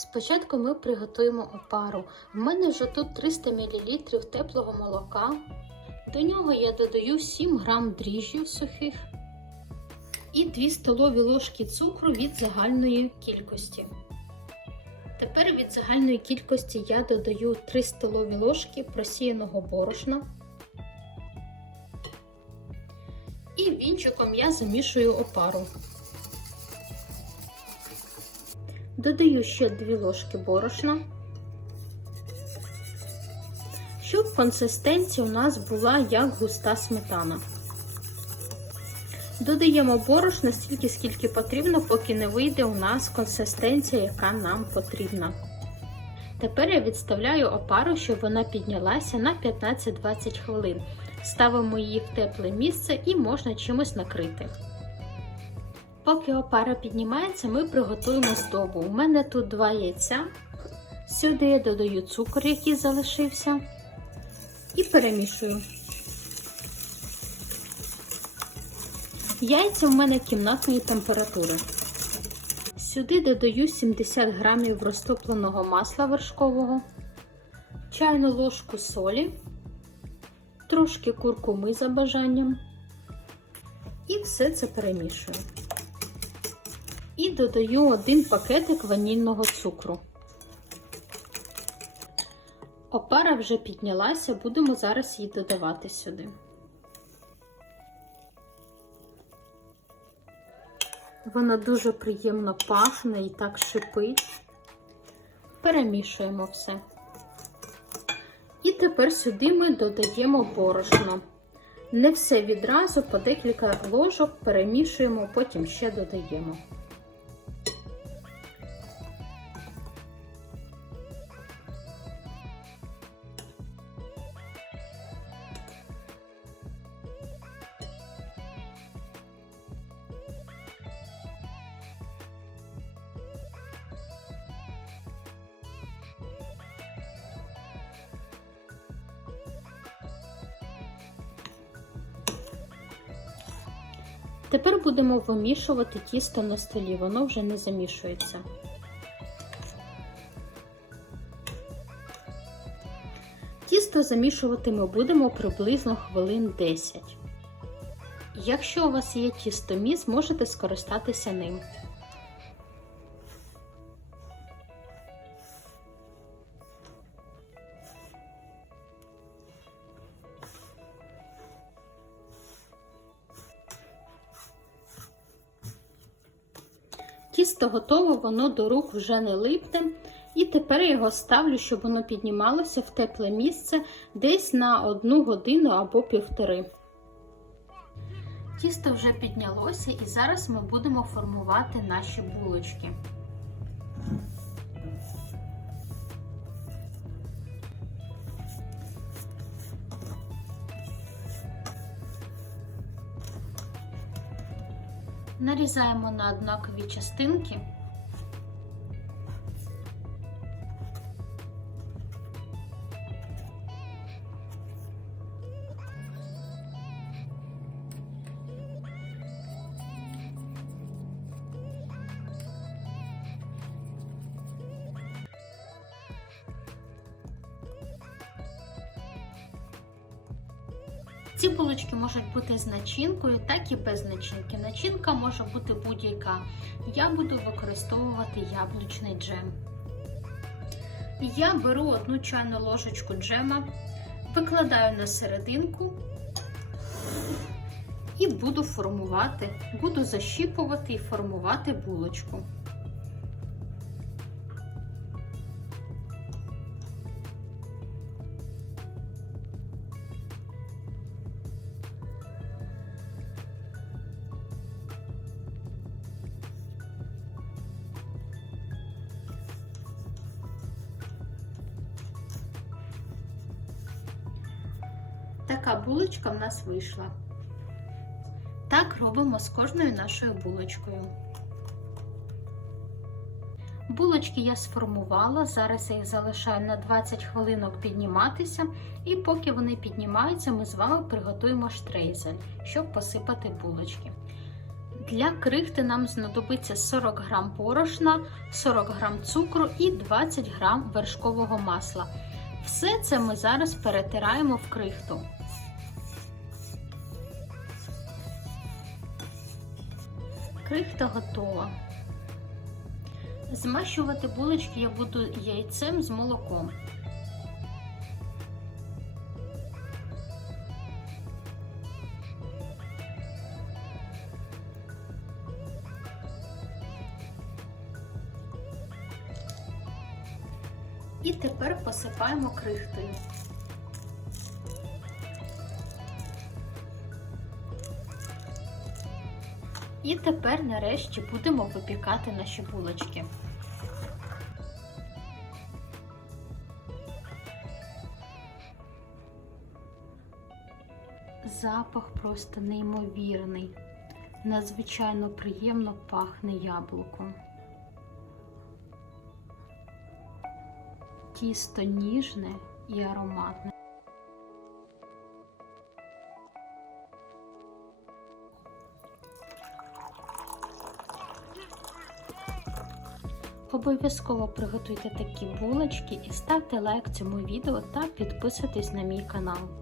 Спочатку ми приготуємо опару. В мене вже тут 300 мл теплого молока. До нього я додаю 7 грам дріжджів сухих і 2 столові ложки цукру від загальної кількості. Тепер від загальної кількості я додаю 3 столові ложки просіяного борошна. І вінчиком я замішую опару. Додаю ще 2 ложки борошна, щоб консистенція у нас була як густа сметана. Додаємо борошна стільки, скільки потрібно, поки не вийде у нас консистенція, яка нам потрібна. Тепер я відставляю опару, щоб вона піднялася на 15-20 хвилин. Ставимо її в тепле місце і можна чимось накрити. Поки опара піднімається, ми приготуємо здобу. У мене тут два яйця. Сюди я додаю цукор, який залишився, і перемішую. Яйця в мене кімнатної температури. Сюди додаю 70 грамів розтопленого масла вершкового, чайну ложку солі, трошки куркуми за бажанням. І все це перемішую. І додаю один пакетик ванільного цукру. Опара вже піднялася, будемо зараз її додавати сюди. Вона дуже приємно пахне і так шипить. Перемішуємо все. І тепер сюди ми додаємо борошно. Не все відразу, по декілька ложок перемішуємо, потім ще додаємо. Тепер будемо вимішувати тісто на столі, воно вже не замішується. Тісто замішувати ми будемо приблизно хвилин 10. Якщо у вас є тістоміс, можете скористатися ним. Тісто готове, воно до рук вже не липне. І тепер я його ставлю, щоб воно піднімалося в тепле місце десь на одну годину або півтори. Тісто вже піднялося, і зараз ми будемо формувати наші булочки. Нарізаємо на однакові частинки. Ці булочки можуть бути з начинкою, так і без начинки. Начинка може бути будь-яка. Я буду використовувати яблучний джем. Я беру одну чайну ложечку джема, викладаю на серединку і буду формувати, буду защіпувати і формувати булочку. Така булочка в нас вийшла. Так робимо з кожною нашою булочкою. Булочки я сформувала, зараз я їх залишаю на 20 хвилинок підніматися, і поки вони піднімаються, ми з вами приготуємо штрейзель, щоб посипати булочки. Для крихти нам знадобиться 40 г борошна, 40 г цукру і 20 г вершкового масла. Все це ми зараз перетираємо в крихту. Крихта готова. Змащувати булочки я буду яйцем з молоком. І тепер посипаємо крихтою. І тепер нарешті будемо випікати наші булочки. Запах просто неймовірний. Надзвичайно приємно пахне яблуком. Тісто ніжне і ароматне. Обов'язково приготуйте такі булочки і ставте лайк цьому відео та підписуйтесь на мій канал.